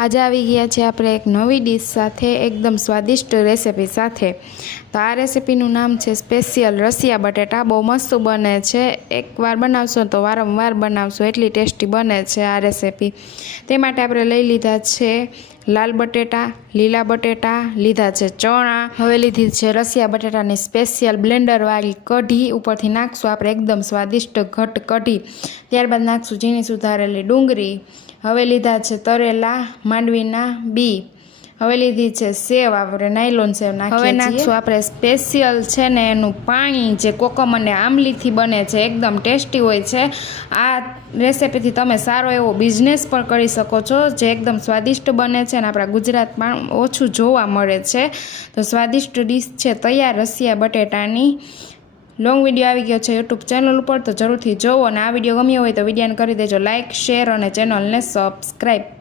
આજે આવી ગયા છે આપણે એક નવી ડીશ સાથે, એકદમ સ્વાદિષ્ટ રેસિપી સાથે। તો આ રેસિપીનું નામ છે સ્પેશિયલ રસિયા બટેટા। બહુ મસ્ત બને છે, એકવાર બનાવશો તો વારંવાર બનાવશો, એટલી ટેસ્ટી બને છે આ રેસિપી। તે માટે આપણે લઈ લીધા છે લાલ બટેટા, લીલા બટેટા, લીધા છે ચણા, હવે લીધી છે રસિયા બટેટાની સ્પેશિયલ બ્લેન્ડરવાળી કઢી। ઉપરથી નાખશું આપણે એકદમ સ્વાદિષ્ટ ઘટ કઢી। ત્યારબાદ નાખશું ઝીણી સુધારેલી ડુંગળી, હવે લીધા છે તરેલા માંડવીના બી, હવે લીધી છે સેવ, આપણે નાયલોન સેવ નાખીએ છીએ। હવે નાખશું આપણે સ્પેશિયલ છે ને એનું પાણી, જે કોકમ અને આમલીથી બને છે, એકદમ ટેસ્ટી હોય છે। આ રેસિપીથી તમે સારો એવો બિઝનેસ પણ કરી શકો છો, જે એકદમ સ્વાદિષ્ટ બને છે અને આપણા ગુજરાતમાં ઓછું જોવા મળે છે। તો સ્વાદિષ્ટ ડીશ છે તૈયાર રસિયા બટેટાની। લોંગ વિડીયો આવી ગયો છે યુટ્યુબ ચેનલ ઉપર, તો જરૂરથી જોવો, અને આ વિડીયો ગમ્યો હોય તો વિડીયોને કરી દેજો લાઇક, શેર અને ચેનલને સબસ્ક્રાઈબ।